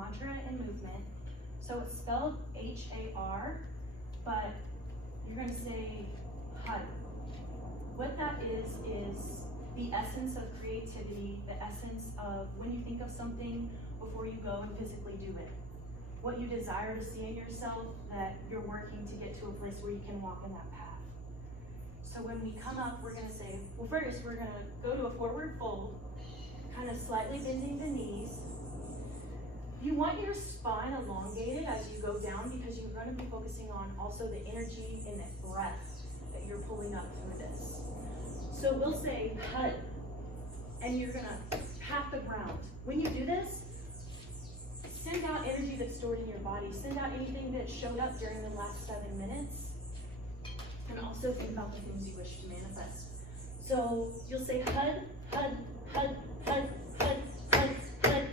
mantra and movement. So it's spelled H-A-R, but you're going to say HUD. What that is the essence of creativity, the essence of when you think of something before you go and physically do it. What you desire to see in yourself, that you're working to get to a place where you can walk in that path. So when we come up, we're gonna say, well, first we're gonna go to a forward fold, kind of slightly bending the knees. You want your spine elongated as you go down because you're gonna be focusing on also the energy and the breath that you're pulling up through this. So we'll say HUD, and you're gonna pat the ground. When you do this, send out energy that's stored in your body. Send out anything that showed up during the last 7 minutes. And also think about the things you wish to manifest. So you'll say HUD, HUD, HUD, HUD, HUD, HUD, HUD.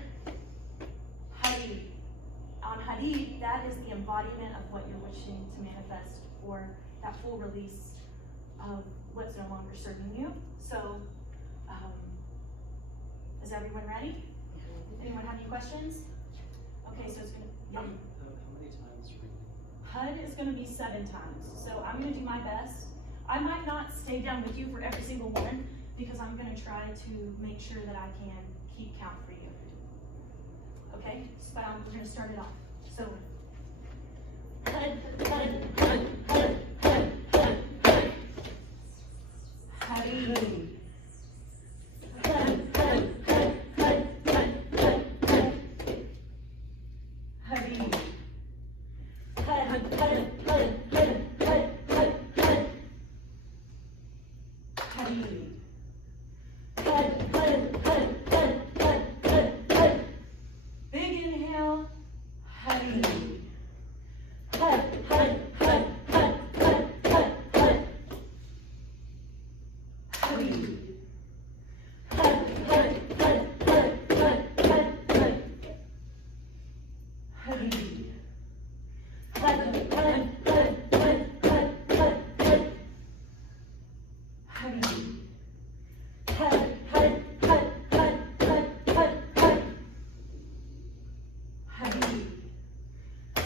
Hadid. On Hadid, that is the embodiment of what you're wishing to manifest, for that full release of what's no longer serving you. So, is everyone ready? Anyone have any questions? Okay, so it's gonna, How many times are we? HUD is gonna be 7 times. So I'm gonna do my best. I might not stay down with you for every single one because I'm gonna try to make sure that I can keep count for you. Okay, but we're gonna start it off. So, HUD, HUD, HUD, HUD, HUD, HUD, HUD. Hadid. HUD, HUD, HUD, HUD, HUD, HUD, HUD. Hadid. HUD, HUD, HUD, HUD, HUD, HUD, HUD. Hadid. HUD, HUD, HUD, HUD, HUD, HUD, HUD. Big inhale. Hadid. HUD, HUD, HUD, HUD, HUD, HUD, HUD. Hadid. HUD, HUD, HUD, HUD, HUD, HUD, HUD. Hadid. HUD, HUD, HUD, HUD, HUD, HUD, HUD. Hadid. HUD, HUD, HUD, HUD, HUD, HUD, HUD. Hadid.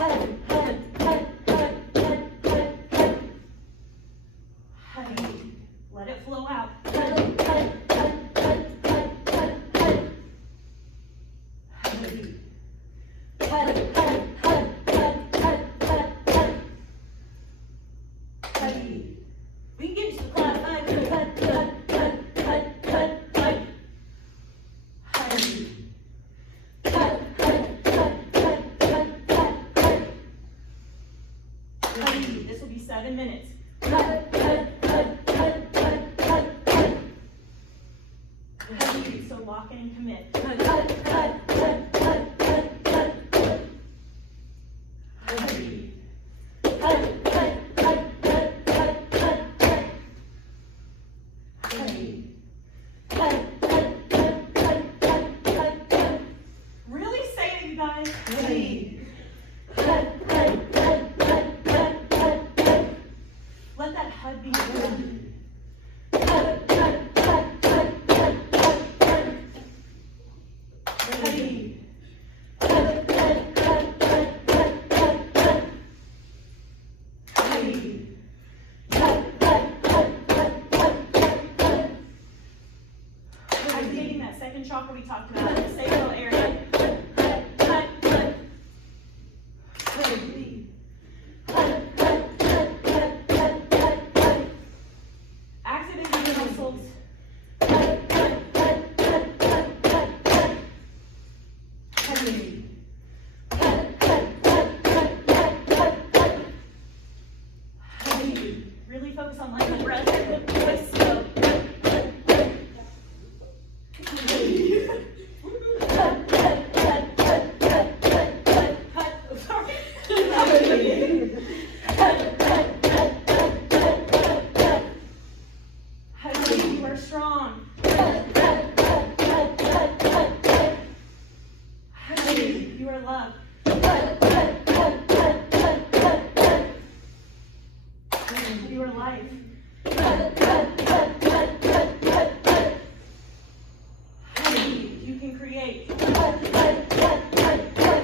HUD, HUD, HUD, HUD, HUD, HUD, HUD. Hadid. Let it flow out. HUD, HUD, HUD, HUD, HUD, HUD, HUD. Hadid. HUD, HUD, HUD, HUD, HUD, HUD, HUD. Hadid. We can give you some clap. HUD, HUD, HUD, HUD, HUD, HUD, HUD. Hadid. HUD, HUD, HUD, HUD, HUD, HUD, HUD. Hadid. This will be 7 minutes. HUD, HUD, HUD, HUD, HUD, HUD, HUD. Hadid. So lock in and commit. HUD, HUD, HUD, HUD, HUD, HUD, HUD, HUD. Hadid. HUD, HUD, HUD, HUD, HUD, HUD, HUD. Hadid. HUD, HUD, HUD, HUD, HUD, HUD, HUD. Really say it, you guys. Hadid. HUD, HUD, HUD, HUD, HUD, HUD, HUD. Let that HUD be good. HUD, HUD, HUD, HUD, HUD, HUD, HUD. Hadid. HUD, HUD, HUD, HUD, HUD, HUD, HUD. Hadid. HUD, HUD, HUD, HUD, HUD, HUD, HUD. Activating that second chakra we talked about, the sacral area. HUD, HUD, HUD, HUD. Hadid. HUD, HUD, HUD, HUD, HUD, HUD, HUD. Activating the muscles. HUD, HUD, HUD, HUD, HUD, HUD, HUD. Hadid. HUD, HUD, HUD, HUD, HUD, HUD, HUD. Hadid. Really focus on letting the breath voice flow. Hadid. HUD, HUD, HUD, HUD, HUD, HUD, HUD, HUD. Oh, sorry. Hadid. HUD, HUD, HUD, HUD, HUD, HUD, HUD. Hadid. You are strong. HUD, HUD, HUD, HUD, HUD, HUD, HUD. Hadid. You are loved. HUD, HUD, HUD, HUD, HUD, HUd, HUD. Hadid. You are life. HUD, HUD, HUD, HUD, HUD, HUD, HUD. Hadid. You can create. HUD, HUD, HUD, HUD, HUD,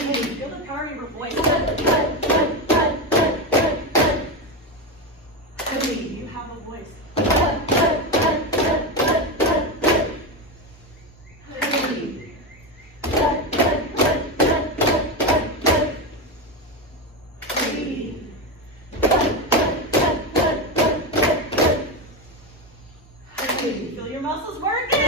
Feel the power in your voice. You have a voice. Feel your muscles working.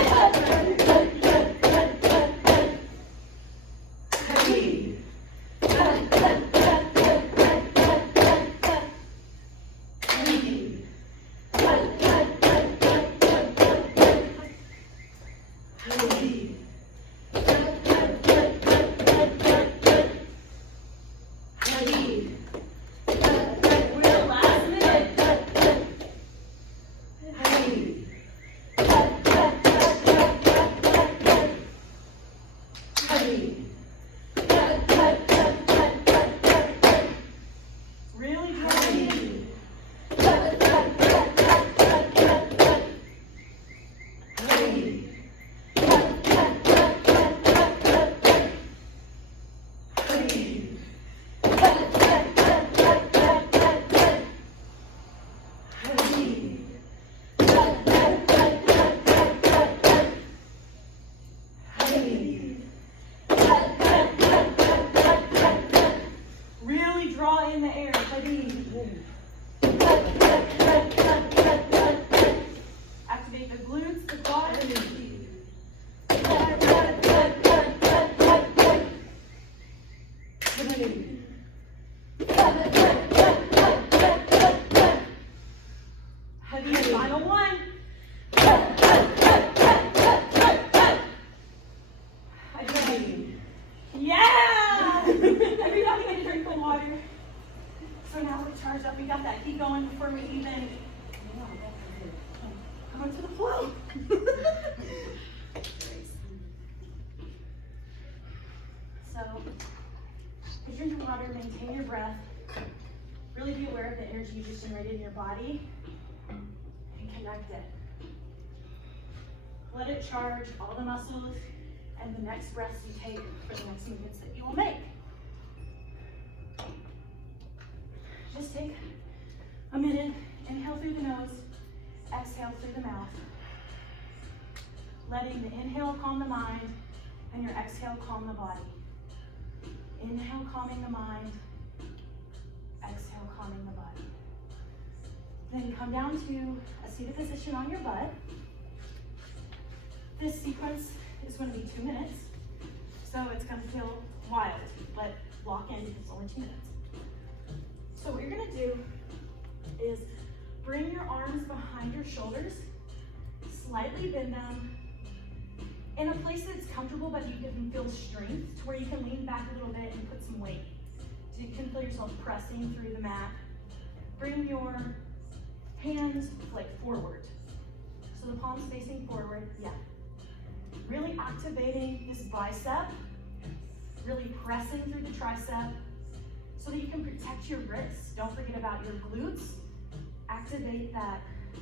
Activate the glutes, the quads, and the feet. Final one. Yeah! Everybody get a drink of water. So now we're charged up. We got that heat going before we even go to the flow. So, drink your water, maintain your breath. Really be aware of the energy you just generated in your body and connect it. Let it charge all the muscles and the next breaths you take for the next movements that you will make. Just take a minute, inhale through the nose, exhale through the mouth. Letting the inhale calm the mind and your exhale calm the body. Inhale, calming the mind, exhale, calming the body. Then come down to a seated position on your butt. This sequence is going to be 2 minutes, so it's going to feel wild, but lock in because it's only 2 minutes. So what you're going to do is bring your arms behind your shoulders, slightly bend them in a place that's comfortable, but you can feel strength to where you can lean back a little bit and put some weight. So you can feel yourself pressing through the mat. Bring your hands like forward. So the palms facing forward, yeah. Really activating this bicep, really pressing through the tricep so that you can protect your wrists. Don't forget about your glutes. Activate that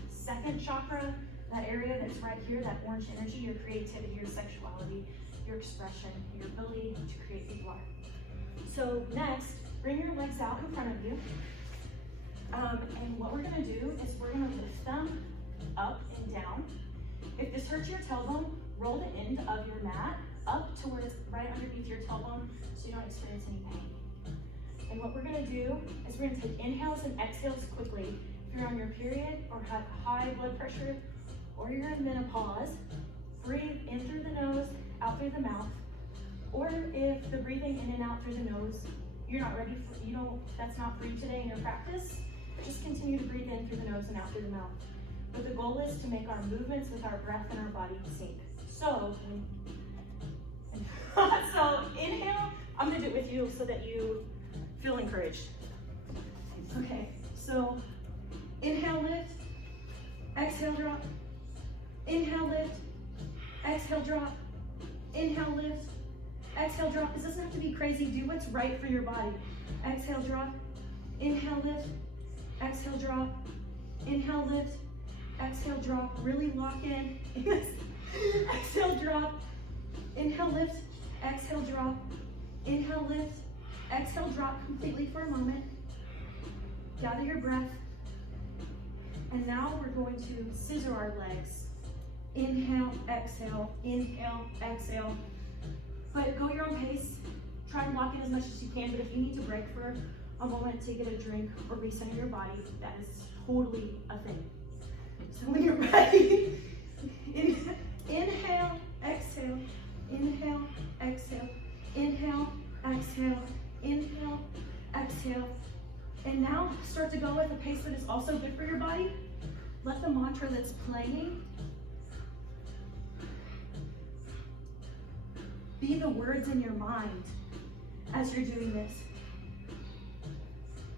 second chakra, that area that's right here, that orange energy, your creativity, your sexuality, your expression, your ability to create who you are. So next, bring your legs out in front of you. And what we're gonna do is we're gonna lift them up and down. If this hurts your tailbone, roll the end of your mat up to where it's right underneath your tailbone so you don't experience any pain. And what we're gonna do is we're gonna take inhales and exhales quickly. If you're on your period or have high blood pressure or you're in menopause, breathe in through the nose, out through the mouth. Or if the breathing in and out through the nose, you're not ready for, that's not for you today in your practice, just continue to breathe in through the nose and out through the mouth. But the goal is to make our movements with our breath and our body sync. So, so inhale, I'm gonna do it with you so that you feel encouraged. Okay, so inhale, lift, exhale, drop, inhale, lift, exhale, drop, inhale, lift, exhale, drop. This doesn't have to be crazy, do what's right for your body. Exhale, drop, inhale, lift, exhale, drop, inhale, lift, exhale, drop, really lock in. Exhale, drop, inhale, lift, exhale, drop, Inhale, lift. Exhale, drop completely for a moment. Gather your breath. And now we're going to scissor our legs. Inhale, exhale, inhale, exhale. But go your own pace. Try to lock in as much as you can, but if you need to break for a moment to get a drink or recenter your body, that is totally a thing. So when you're ready, inhale, exhale, inhale, exhale, inhale, exhale, inhale, exhale. And now start to go at a pace that is also good for your body. Let the mantra that's playing be the words in your mind as you're doing this.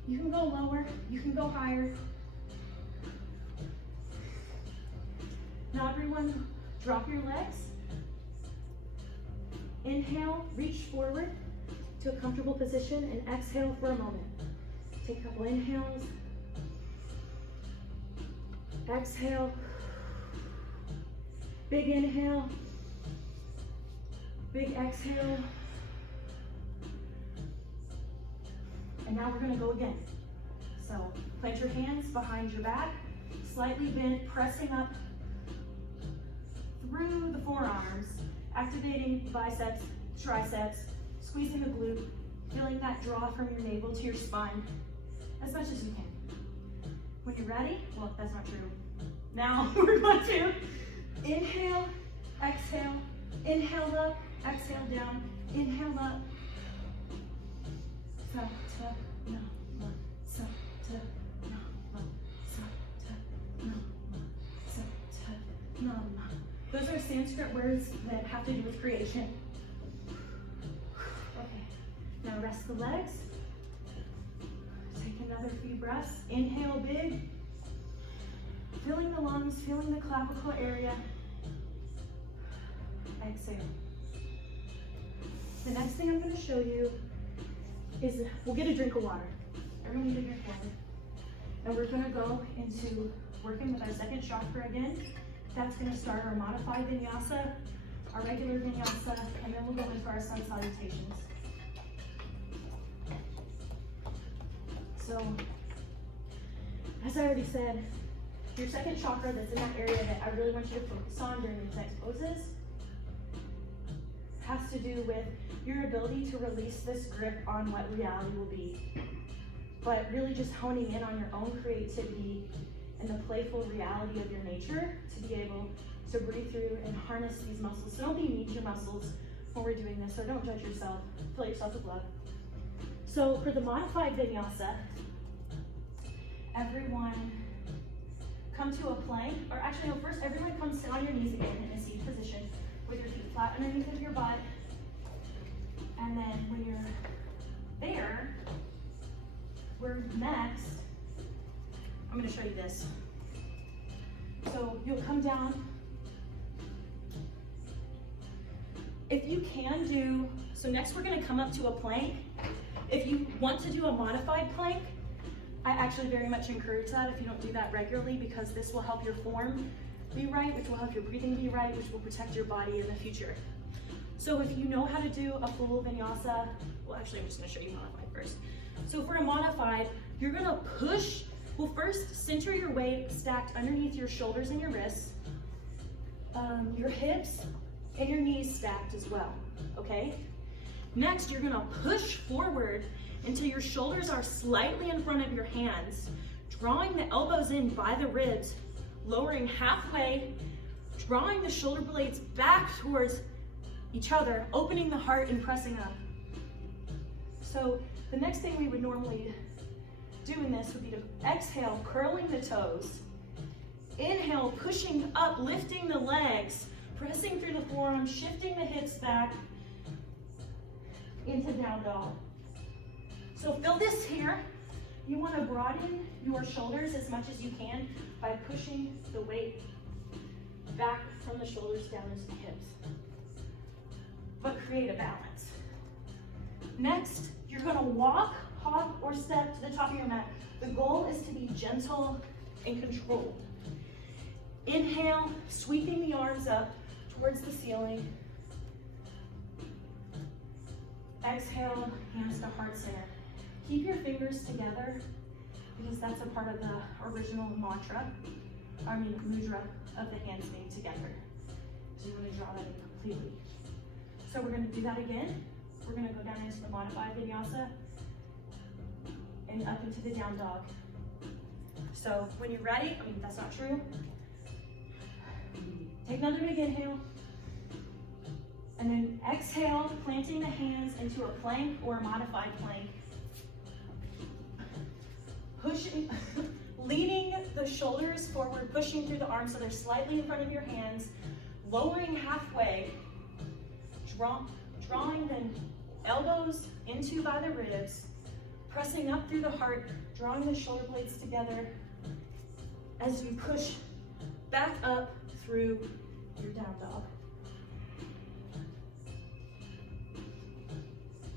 You can go lower, you can go higher. Now everyone, drop your legs. Inhale, reach forward to a comfortable position and exhale for a moment. Take a couple inhales. Exhale. Big inhale. Big exhale. And now we're going to go again. So plant your hands behind your back, slightly bent, pressing up through the forearms, activating biceps, triceps, squeezing the glute, feeling that draw from your navel to your spine as much as you can. When you're ready, well, that's not true. Now we're going to inhale, exhale, inhale up, exhale down, inhale up. Sa ta na ma, sa ta na ma, sa ta na ma, sa ta na ma. Those are Sanskrit words that have to do with creation. Okay, now rest the legs. Take another few breaths. Inhale big. Filling the lungs, filling the clavicle area. Exhale. The next thing I'm going to show you is we'll get a drink of water. Everyone need a drink of water. And we're going to go into working with our second chakra again. That's going to start our modified vinyasa, our regular vinyasa, and then we'll go into our sun salutations. So, as I already said, your second chakra that's in that area that I really want you to focus on during these next poses has to do with your ability to release this grip on what reality will be, but really just honing in on your own creativity and the playful reality of your nature to be able to breathe through and harness these muscles. So don't be mean to your muscles when we're doing this, so don't judge yourself. Fill yourself with love. So for the modified vinyasa, everyone come to a plank, or actually no, first everyone come sit on your knees again in a seated position with your feet flat underneath of your butt. And then when you're there, we're next, I'm going to show you this. So you'll come down. If you can do, so next we're going to come up to a plank. If you want to do a modified plank, I actually very much encourage that if you don't do that regularly, because this will help your form be right, which will help your breathing be right, which will protect your body in the future. So if you know how to do a full vinyasa, well actually I'm just going to show you modified first. So for a modified, you're going to push, well first center your weight stacked underneath your shoulders and your wrists, your hips and your knees stacked as well, okay? Next, you're going to push forward until your shoulders are slightly in front of your hands, drawing the elbows in by the ribs, lowering halfway, drawing the shoulder blades back towards each other, opening the heart and pressing up. So the next thing we would normally do in this would be to exhale, curling the toes. Inhale, pushing up, lifting the legs, pressing through the forearms, shifting the hips back into down dog. So feel this here. You want to broaden your shoulders as much as you can by pushing the weight back from the shoulders down into the hips. But create a balance. Next, you're going to walk, hop, or step to the top of your mat. The goal is to be gentle and controlled. Inhale, sweeping the arms up towards the ceiling. Exhale, hands to heart center. Keep your fingers together because that's a part of the original mudra of the hands being together. So you want to draw that in completely. So we're going to do that again. We're going to go down into the modified vinyasa and up into the down dog. So when you're ready, that's not true. Take another big inhale. And then exhale, planting the hands into a plank or a modified plank. Pushing, leaning the shoulders forward, pushing through the arms so they're slightly in front of your hands, lowering halfway, drawing the elbows into by the ribs, pressing up through the heart, drawing the shoulder blades together as you push back up through your down dog.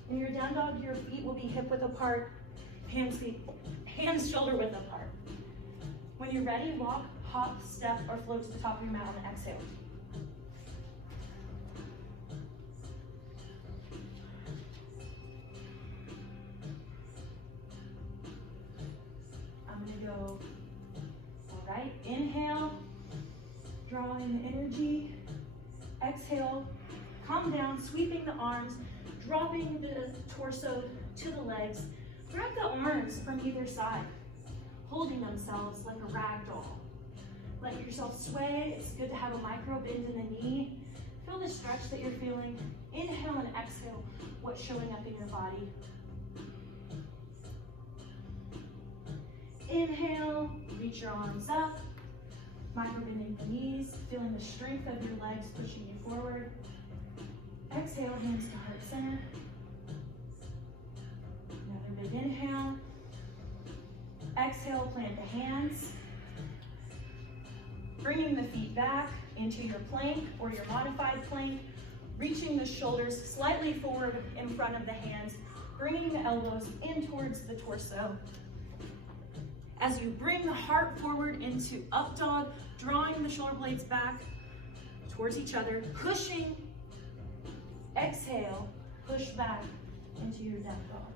In your down dog, your feet will be hip width apart, hands shoulder width apart. When you're ready, walk, hop, step, or float to the top of your mat on the exhale. I'm gonna go, all right, inhale, drawing the energy, exhale, calm down, sweeping the arms, dropping the torso to the legs. Grab the arms from either side, holding themselves like a rag doll. Let yourself sway. It's good to have a micro bend in the knee. Feel the stretch that you're feeling. Inhale and exhale what's showing up in your body. Inhale, reach your arms up, micro bending the knees, feeling the strength of your legs pushing you forward. Exhale, hands to heart center. Another big inhale. Exhale, plant the hands. Bringing the feet back into your plank or your modified plank. Reaching the shoulders slightly forward in front of the hands. Bringing the elbows in towards the torso. As you bring the heart forward into up dog, drawing the shoulder blades back towards each other, pushing. Exhale, push back into your down dog.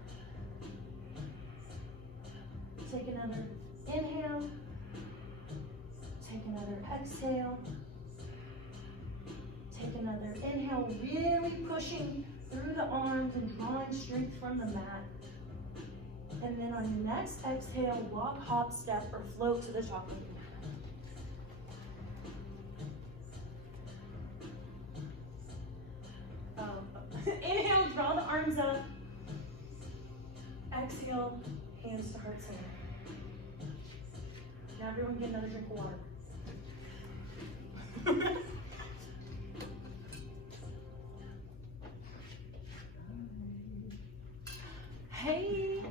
Take another inhale. Take another exhale. Take another inhale, really pushing through the arms and drawing strength from the mat. And then on your next exhale, walk, hop, step, or float to the top of your mat. Inhale, draw the arms up. Exhale, hands to heart center. Now everyone get another drink of water. Hey,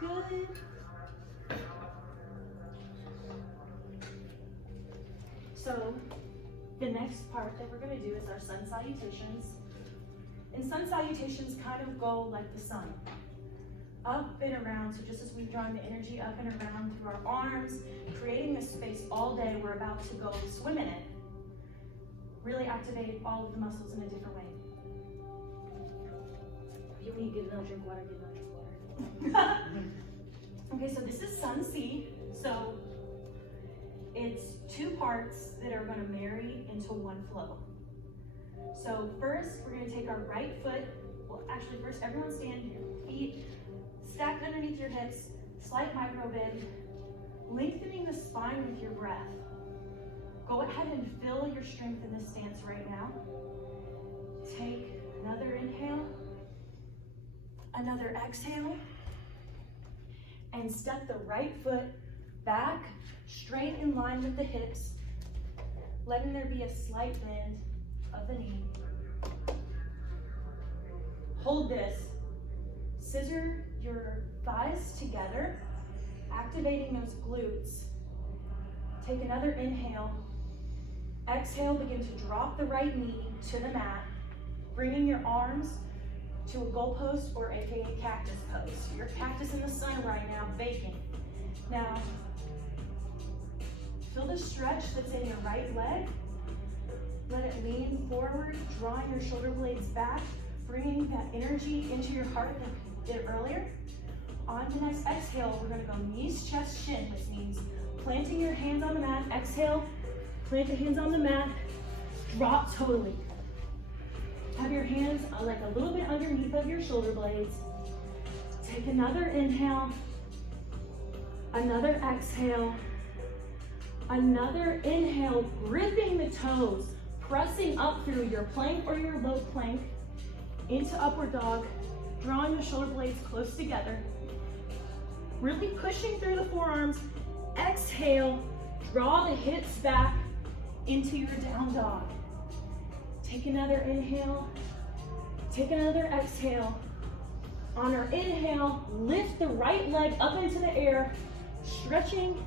good. So the next part that we're going to do is our sun salutations. And sun salutations kind of go like the sun, up and around. So just as we've drawn the energy up and around through our arms, creating this space all day, we're about to go swim in it. Really activate all of the muscles in a different way. You need to get another drink of water, get another drink of water. Okay, so this is Sun C. So it's two parts that are going to marry into one flow. So first, we're going to take our right foot. Well, actually, first, everyone stand, your feet stacked underneath your hips, slight micro bend, lengthening the spine with your breath. Go ahead and feel your strength in this stance right now. Take another inhale, another exhale, and step the right foot back, straight in line with the hips, letting there be a slight bend of the knee. Hold this. Scissor your thighs together, activating those glutes. Take another inhale. Exhale, begin to drop the right knee to the mat, bringing your arms to a goalpost or AKA cactus pose. You're cactus in the sun right now, baking. Now, feel the stretch that's in your right leg. Let it lean forward, drawing your shoulder blades back, bringing that energy into your heart like we did earlier. On the next exhale, we're gonna go knees, chest, shin. This means planting your hands on the mat. Exhale, plant the hands on the mat, drop totally. Have your hands like a little bit underneath of your shoulder blades. Take another inhale, another exhale, another inhale, gripping the toes, pressing up through your plank or your low plank into upward dog, drawing the shoulder blades close together. Really pushing through the forearms. Exhale, draw the hips back into your down dog. Take another inhale, take another exhale. On our inhale, lift the right leg up into the air, stretching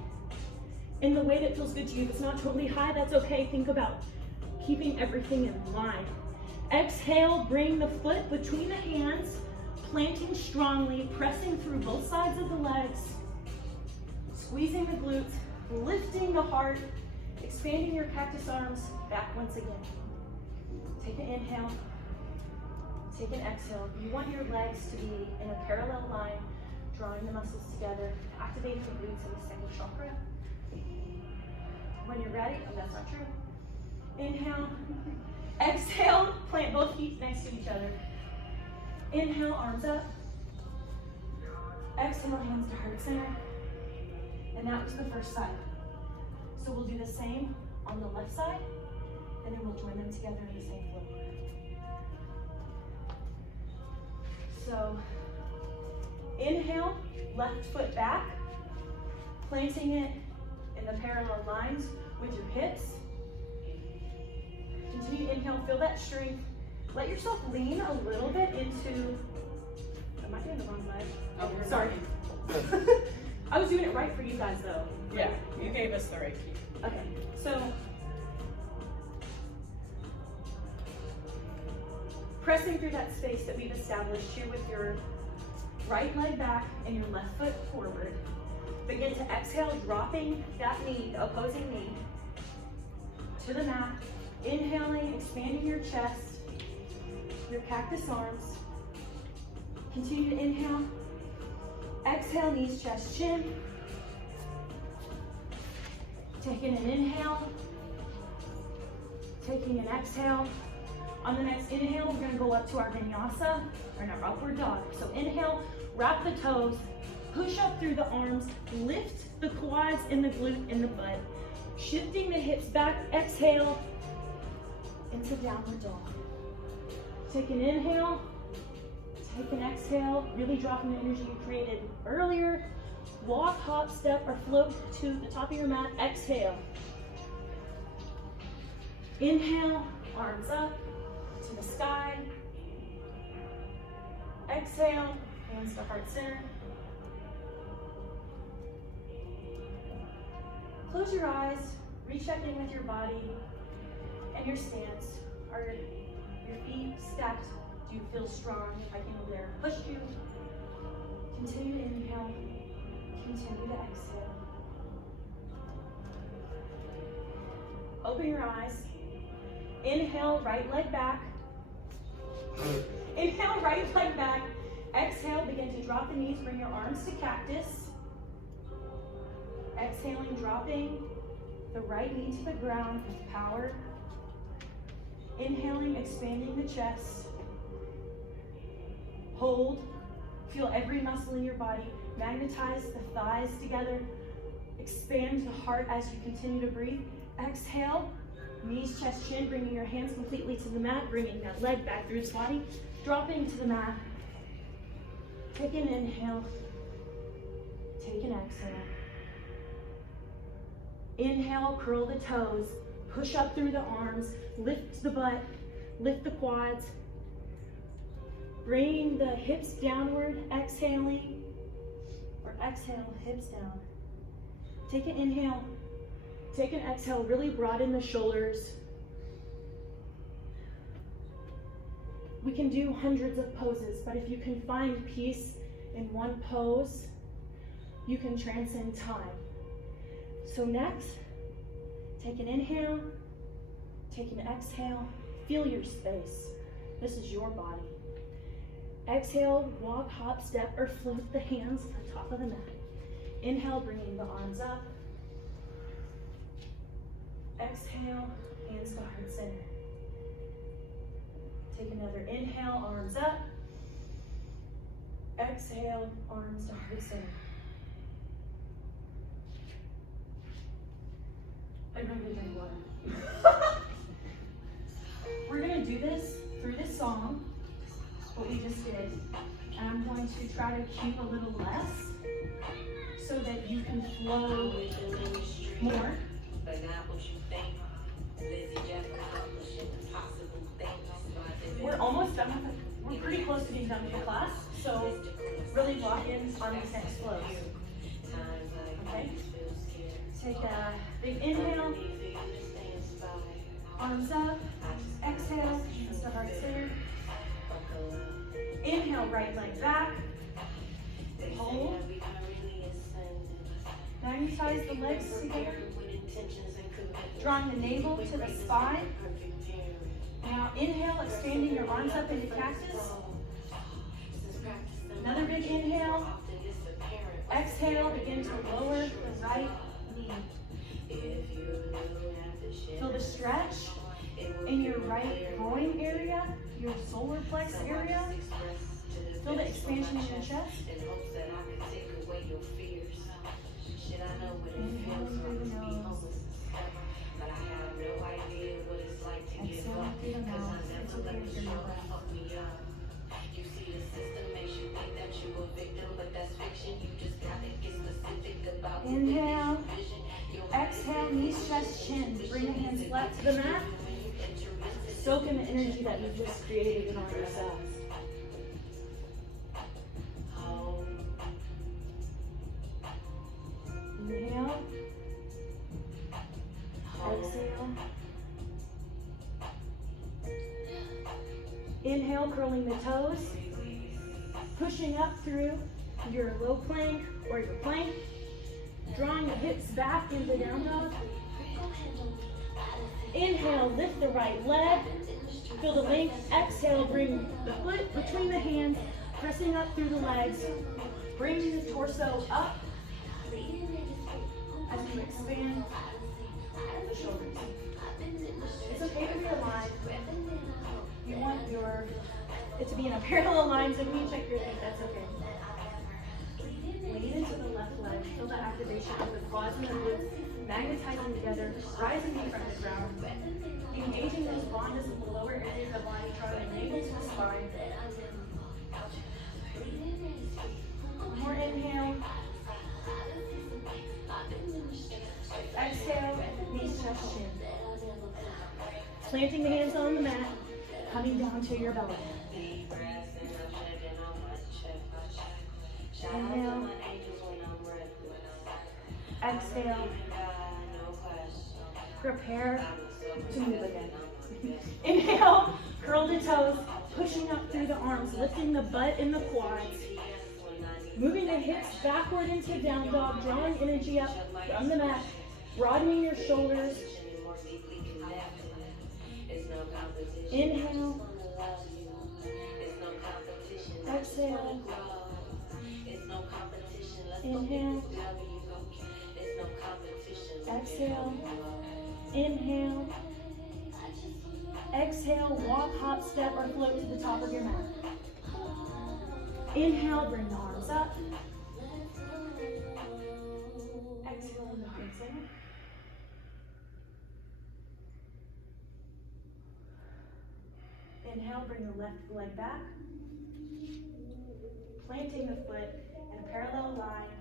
in the way that feels good to you. If it's not totally high, that's okay. Think about keeping everything in line. Exhale, bring the foot between the hands, planting strongly, pressing through both sides of the legs, squeezing the glutes, lifting the heart, expanding your cactus arms back once again. Take an inhale, take an exhale. You want your legs to be in a parallel line, drawing the muscles together, activating the glutes and the sacral chakra. When you're ready, oh, that's not true. Inhale, exhale, plant both feet next to each other. Inhale, arms up. Exhale, hands to heart center. And that was the first side. So we'll do the same on the left side, and then we'll join them together in the same flow. So, inhale, left foot back, planting it in the parallel lines with your hips. Continue to inhale, feel that strength. Let yourself lean a little bit into, am I doing the wrong leg? Oh, sorry. I was doing it right for you guys though. Yeah, you gave us the right key. Okay, so pressing through that space that we've established here with your right leg back and your left foot forward. Begin to exhale, dropping that knee, the opposing knee, to the mat. Inhaling, expanding your chest, your cactus arms. Continue to inhale. Exhale, knees, chest, chin. Taking an inhale. Taking an exhale. On the next inhale, we're gonna go up to our vinyasa, or our upward dog. So inhale, wrap the toes, push up through the arms, lift the quads and the glute and the butt. Shifting the hips back, exhale, into downward dog. Take an inhale, take an exhale, really dropping the energy you created earlier. Walk, hop, step, or float to the top of your mat, exhale. Inhale, arms up to the sky. Exhale, hands to heart center. Close your eyes, recheck in with your body and your stance. Are your feet stacked? Do you feel strong? If I can over there, push you. Continue to inhale, continue to exhale. Open your eyes. Inhale, right leg back. Inhale, right leg back. Exhale, begin to drop the knees, bring your arms to cactus. Exhaling, dropping the right knee to the ground with power. Inhaling, expanding the chest. Hold. Feel every muscle in your body. Magnetize the thighs together. Expand the heart as you continue to breathe. Exhale, knees, chest, chin, bringing your hands completely to the mat, bringing that leg back through its body, dropping to the mat. Take an inhale. Take an exhale. Inhale, curl the toes, push up through the arms, lift the butt, lift the quads. Bring the hips downward, exhaling, or exhale, hips down. Take an inhale, take an exhale, really broaden the shoulders. We can do hundreds of poses, but if you can find peace in one pose, you can transcend time. So next, take an inhale, take an exhale, feel your space. This is your body. Exhale, walk, hop, step, or float the hands to the top of the mat. Inhale, bringing the arms up. Exhale, hands to heart center. Take another inhale, arms up. Exhale, arms to heart center. I'm gonna drink water. We're gonna do this through this song, what we just did, and I'm going to try to keep a little less so that you can flow more. We're almost done with it. We're pretty close to being done with the class, so really lock in on these next flows. Okay? Take a big inhale, arms up, exhale, hands to heart center. Inhale, right leg back, hold. Magnetize the legs together, drawing the navel to the spine. Now inhale, expanding your arms up into cactus. Another big inhale. Exhale, begin to lower the right knee. Feel the stretch in your right groin area, your solar plex area. Feel the expansion in your chest. Inhale through the nose. Exhale through the mouth. It's okay if you're not breath. Inhale. Exhale, knees, chest, chin. Bring the hands flat to the mat. Soak in the energy that you've just created in all yourselves. Inhale. Exhale. Inhale, curling the toes. Pushing up through your low plank or your plank. Drawing the hips back into down dog. Inhale, lift the right leg. Feel the length. Exhale, bring the foot between the hands, pressing up through the legs. Bring the torso up as you expand the shoulders. It's okay to realign. You want it to be in a parallel line, so when you check your feet, that's okay. Lean into the left leg. Feel the activation of the quads and the glutes magnetizing together, rising from the ground. Engaging those bonds in the lower areas of the body, drawing the navel to the spine. One more inhale. Exhale, knees, chest, chin. Planting the hands on the mat, coming down to your belly. Inhale. Exhale. Prepare to move again. Inhale, curl the toes, pushing up through the arms, lifting the butt and the quads. Moving the hips backward into down dog, drawing energy up from the mat, broadening your shoulders. Inhale. Exhale. Inhale. Exhale. Inhale. Exhale, walk, hop, step, or float to the top of your mat. Inhale, bring the arms up. Exhale, in the heart center. Inhale, bring the left leg back. Planting the foot in a parallel line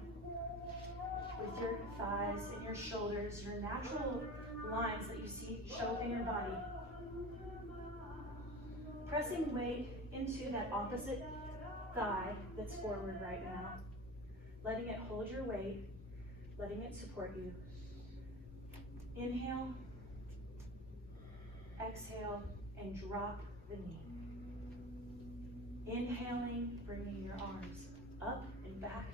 with your thighs and your shoulders, your natural lines that you see show up in your body. Pressing weight into that opposite thigh that's forward right now. Letting it hold your weight, letting it support you. Inhale, exhale, and drop the knee. Inhaling, bringing your arms up and back,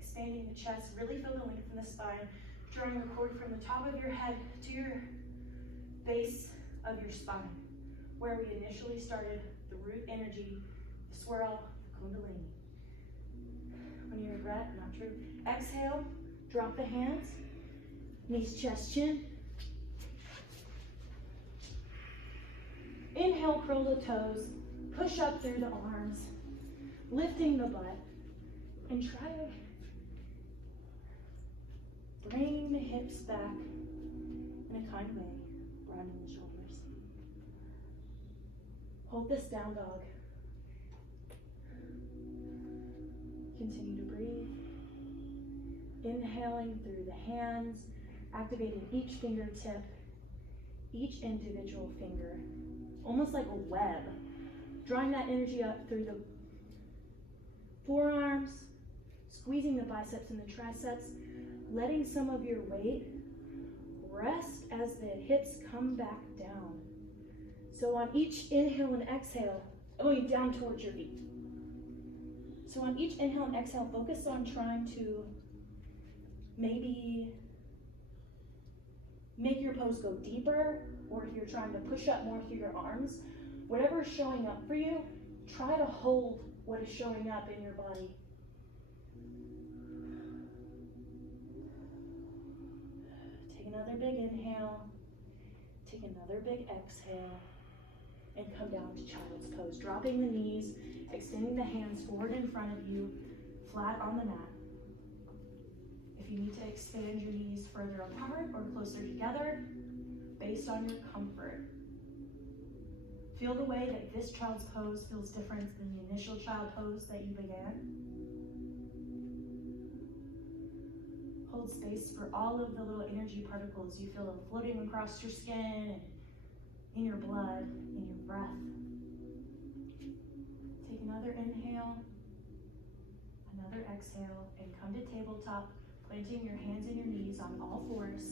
expanding the chest. Really feel the length in the spine. Drawing the cord from the top of your head to your base of your spine, where we initially started, the root energy, the swirl, the Kundalini. When you regret, not true. Exhale, drop the hands, knees, chest, chin. Inhale, curl the toes, push up through the arms, lifting the butt, and try to bring the hips back in a kind way, broadening the shoulders. Hold this down dog. Continue to breathe. Inhaling through the hands, activating each fingertip, each individual finger, almost like a web, drawing that energy up through the forearms, squeezing the biceps and the triceps, letting some of your weight rest as the hips come back down. So on each inhale and exhale, going down towards your feet. So on each inhale and exhale, focus on trying to maybe make your pose go deeper, or if you're trying to push up more through your arms, whatever is showing up for you, try to hold what is showing up in your body. Take another big inhale, take another big exhale, and come down to child's pose, dropping the knees, extending the hands forward in front of you, flat on the mat. If you need to expand your knees further apart or closer together, based on your comfort. Feel the way that this child's pose feels different than the initial child pose that you began. Hold space for all of the little energy particles. You feel them floating across your skin, and in your blood, in your breath. Take another inhale, another exhale, and come to tabletop, planting your hands and your knees on all fours.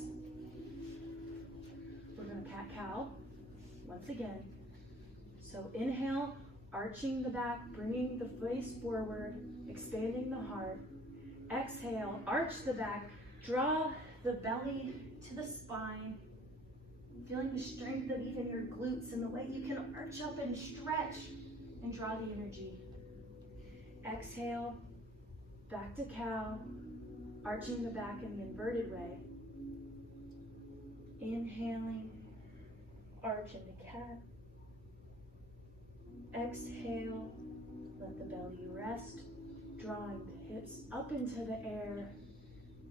We're going to cat-cow once again. So inhale, arching the back, bringing the face forward, expanding the heart. Exhale, arch the back, draw the belly to the spine, feeling the strength of even your glutes and the way you can arch up and stretch and draw the energy. Exhale, back to cow, arching the back in the inverted way. Inhaling, arch into cat. Exhale, let the belly rest, drawing the hips up into the air,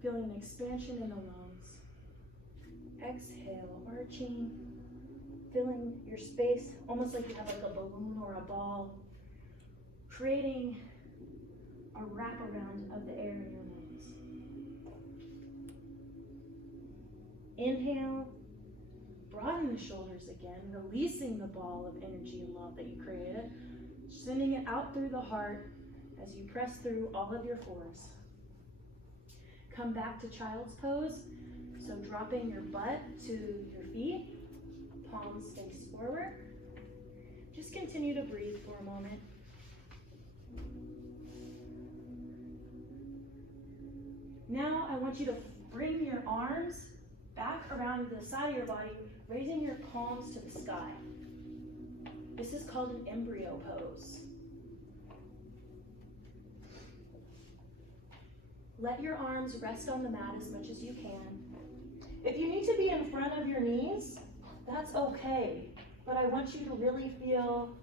feeling an expansion in the lungs. Exhale, arching, filling your space, almost like you have like a balloon or a ball, creating a wraparound of the air in your lungs. Inhale, broaden the shoulders again, releasing the ball of energy and love that you created, sending it out through the heart as you press through all of your fours. Come back to child's pose, so dropping your butt to your feet, palms face forward. Just continue to breathe for a moment. Now I want you to bring your arms back around the side of your body, raising your palms to the sky. This is called an embryo pose. Let your arms rest on the mat as much as you can. If you need to be in front of your knees, that's okay, but I want you to really feel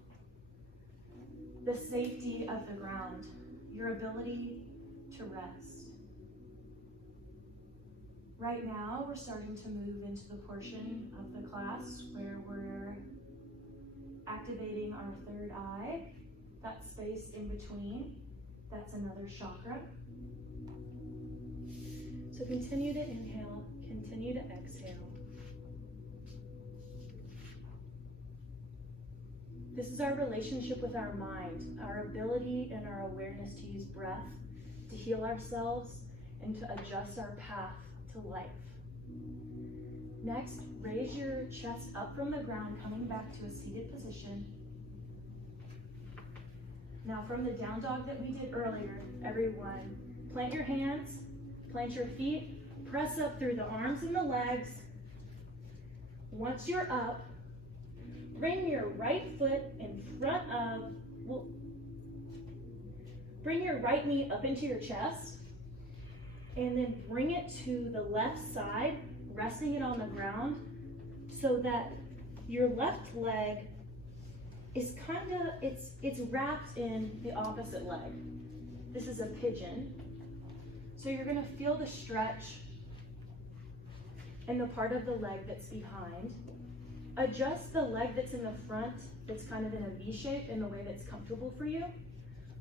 the safety of the ground, your ability to rest. Right now, we're starting to move into the portion of the class where we're activating our third eye, that space in between. That's another chakra. So continue to inhale, continue to exhale. This is our relationship with our mind, our ability and our awareness to use breath, to heal ourselves, and to adjust our path to life. Next, raise your chest up from the ground, coming back to a seated position. Now from the down dog that we did earlier, everyone, plant your hands, plant your feet, press up through the arms and the legs. Once you're up, bring your right foot in front of, Bring your right knee up into your chest, and then bring it to the left side, resting it on the ground, so that your left leg is it's wrapped in the opposite leg. This is a pigeon. So you're gonna feel the stretch in the part of the leg that's behind. Adjust the leg that's in the front, that's kind of in a V shape in the way that's comfortable for you.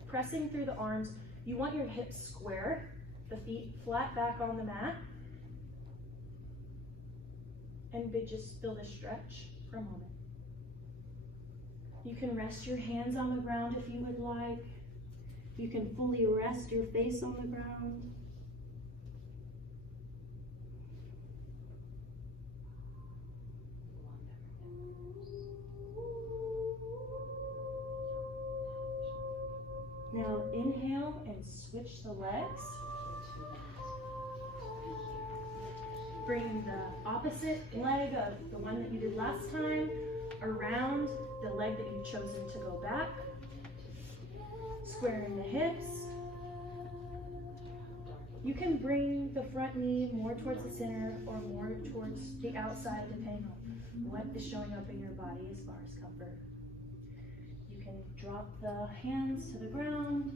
Pressing through the arms, you want your hips square, the feet flat back on the mat. And just feel the stretch for a moment. You can rest your hands on the ground if you would like. You can fully rest your face on the ground. Now inhale and switch the legs. Bring the opposite leg of the one that you did last time around the leg that you've chosen to go back. Squaring the hips. You can bring the front knee more towards the center or more towards the outside, depending on what is showing up in your body as far as comfort. You can drop the hands to the ground.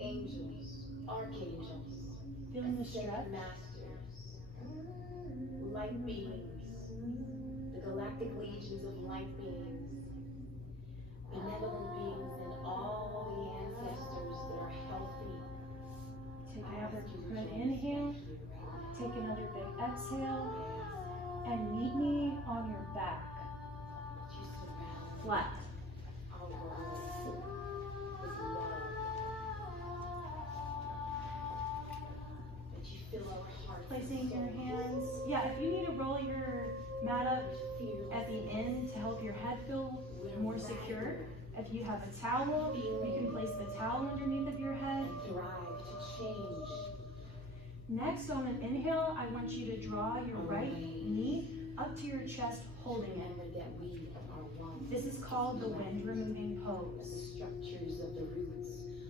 Angels, archangels, Feeling the ascended stretch. masters, light beings, the galactic legions of light beings, benevolent beings, and all the ancestors that are healthy. Take I another ask you to good join inhale. us here. Take another big exhale. And meet me on your back. That you surround Flat. our world with love. That you fill our hearts with Placing your souls. hands. Yeah, if you need to roll your mat up Fearless. at the end to help your head feel We're more secure. radical If you have a towel, you can place the towel underneath of your head. and thrive to change. Next, on an inhale, I want you to draw your right knee up to your chest, holding it. Remember that we are one. This is called the wind removing The pose. structures of the roots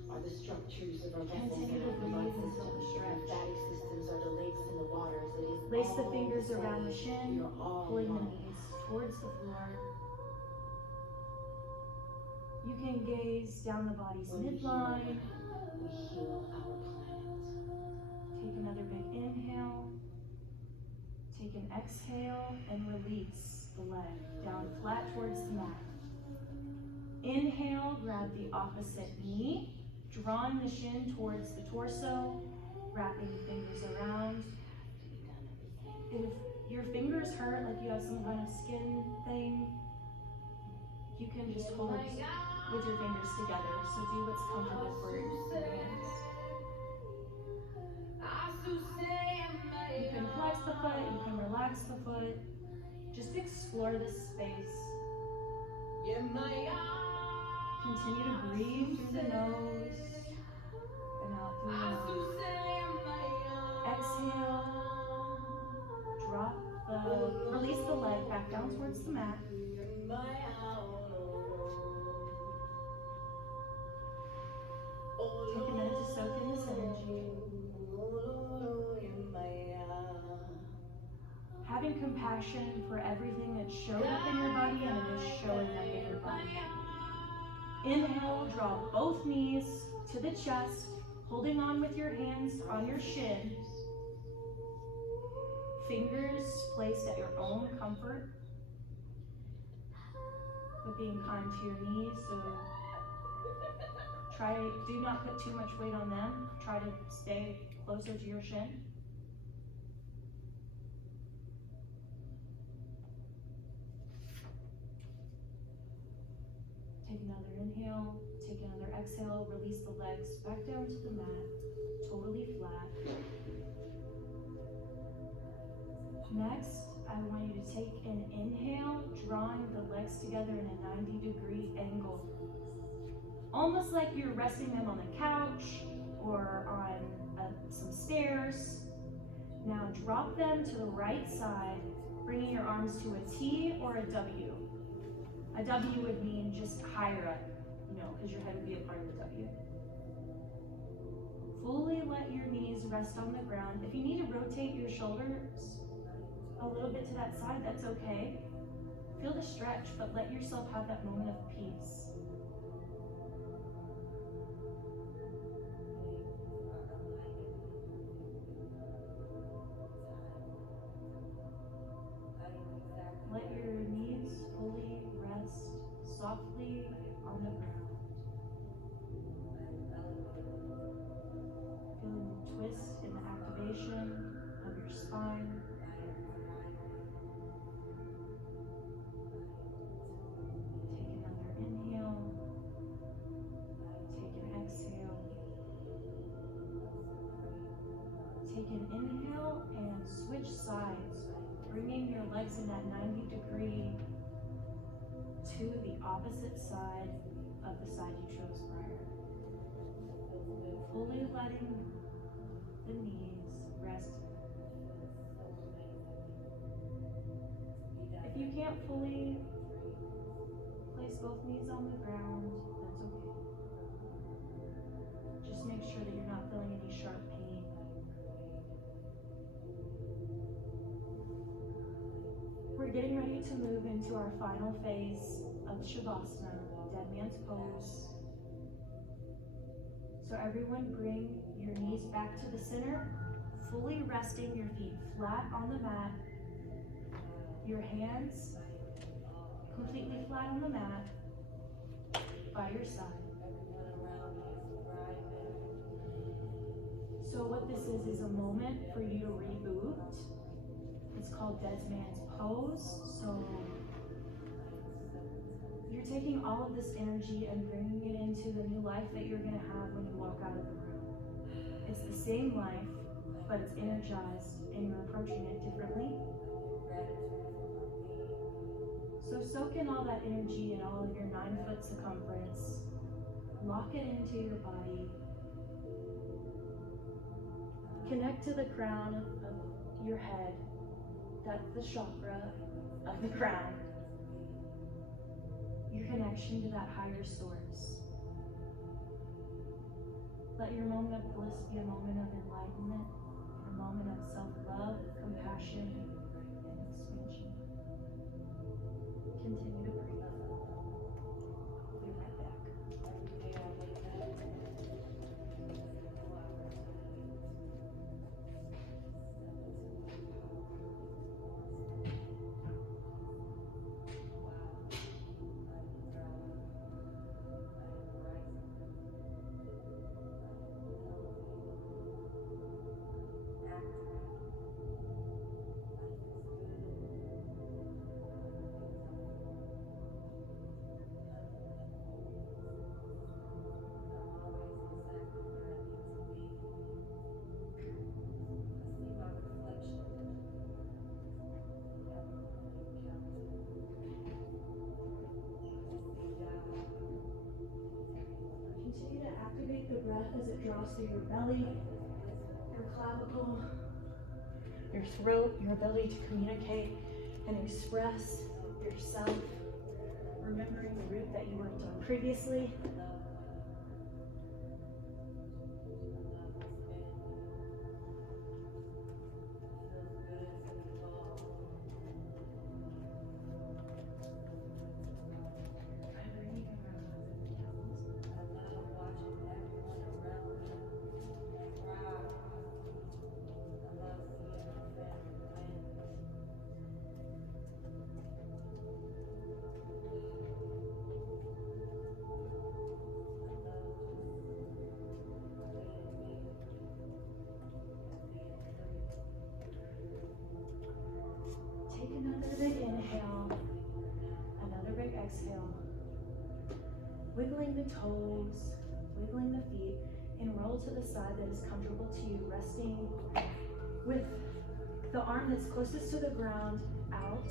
are the structures of our vessels Continue to and our breathe lymphatic until the systems, our stretch. lymphatic systems are the lakes and the waters. It is Lace the all fingers same. around the shin, We are all pulling the one. knees towards the floor. You can gaze down the body's When we heal, midline. we heal our planet. Take another big inhale. Take an exhale and release the leg down flat towards the mat. Inhale, grab the opposite knee, drawing the shin towards the torso, wrapping the fingers around. If your fingers hurt, like you have some kind of skin thing, you can just hold with your fingers together. So do what's comfortable for your hands. You can flex the foot, you can relax the foot. Just explore this space. Continue to breathe through the nose and out through the mouth. Exhale. Release the leg back down towards the mat. Take a minute to soak in this energy. Having compassion for everything that showed up in your body and it is showing up in your body. Inhale, draw both knees to the chest, holding on with your hands on your shin. Fingers placed at your own comfort, but being kind to your knees. So do not put too much weight on them. Try to stay closer to your shin. Take another inhale, take another exhale, release the legs back down to the mat, totally flat. Next, I want you to take an inhale, drawing the legs together in a 90-degree angle. Almost like you're resting them on the couch or on some stairs. Now drop them to the right side, bringing your arms to a T or a W. A W would mean just higher up, because your head would be a part of the W. rest on the ground. If you need to rotate your shoulders a little bit to that side, that's okay. Feel the stretch, but let yourself have that moment of peace. Let your knees fully rest softly on the ground. Feeling the twist in the activation of your spine. Take another inhale. Take an exhale. Take an inhale and switch sides, bringing your legs in that 90-degree to the opposite side of the side you chose prior. Fully letting the knees rest. If you can't fully place both knees on the ground, that's okay. Just make sure that you're not feeling any sharp pain. We're getting ready to move into our final phase of Shavasana, Dead Man's Pose. So everyone bring your knees back to the center, fully resting your feet flat on the mat, your hands completely flat on the mat by your side. So what this is a moment for you to reboot. It's called Dead Man's Pose. So you're taking all of this energy and bringing it into the new life that you're going to have when you walk out of the room. It's the same life, but it's energized and you're approaching it differently. So soak in all that energy and all of your 9-foot circumference. Lock it into your body. Connect to the crown of your head. That's the chakra of the crown. Your connection to that higher source. Let your moment of bliss be a moment of enlightenment, a moment of self-love, compassion, and expansion. Continue to breathe. I'll be right back. Continue to activate the breath as it draws through your belly, your clavicle, your throat, your ability to communicate and express yourself, remembering the root that you worked on previously. Take another big inhale, another big exhale. Wiggling the toes, wiggling the feet, and roll to the side that is comfortable to you, resting with the arm that's closest to the ground out.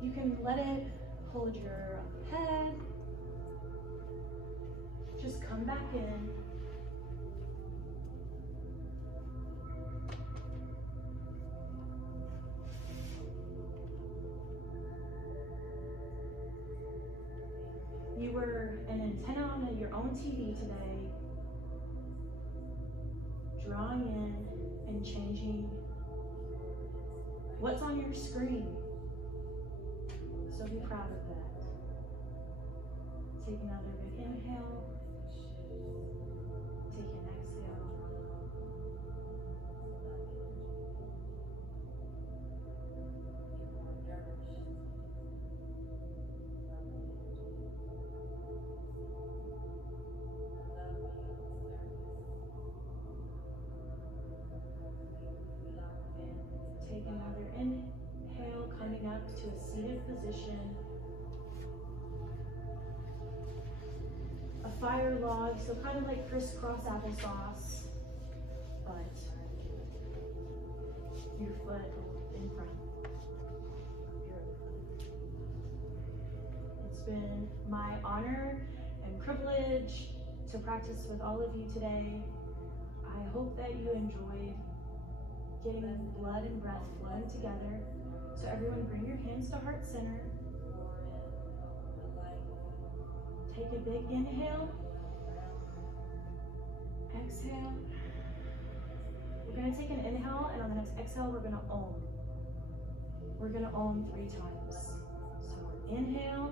You can let it hold your head. Just come back in. You were an antenna on your own TV today. drawing in and changing what's on your screen. So be proud of that. Take another big inhale. Take an exhale. Take another inhale, coming up to a seated position. A fire log, so kind of like crisscross applesauce, but your foot in front of your other foot. It's been my honor and privilege to practice with all of you today. I hope that you enjoyed getting blood and breath flowing together. So everyone bring your hands to heart center. Take a big inhale. Exhale. We're going to take an inhale, and on the next exhale, we're going to Om. We're going to Om 3 times. So inhale.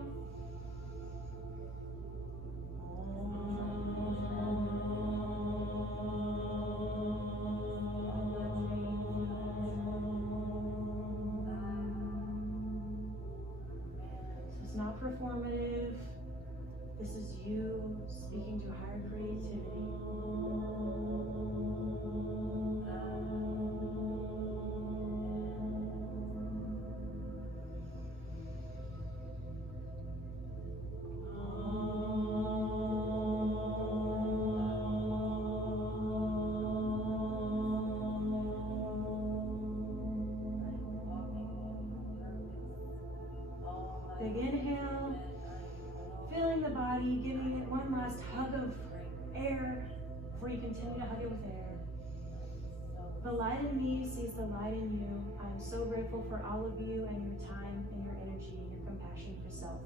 So it's not performative. This is you speaking to higher creativity. Big inhale. Feeling the body, giving it one last hug of air before you continue to hug it with air. The light in me sees the light in you. I am so grateful for all of you and your time and your energy and your compassion for self.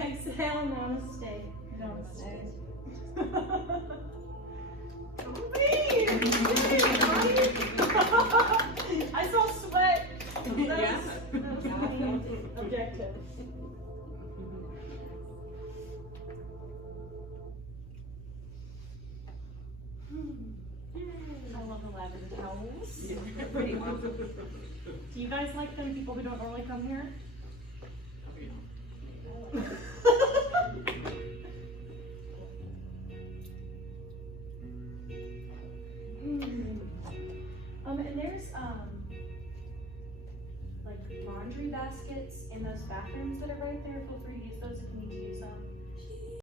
Exhale, namaste. Namaste. I saw sweat. Yeah. That was objective. I love the lavender towels. Yeah, they're pretty awesome. Do you guys like them, people who don't normally come here? And there's like laundry baskets in those bathrooms that are right there. Feel free to use those if you need to use them.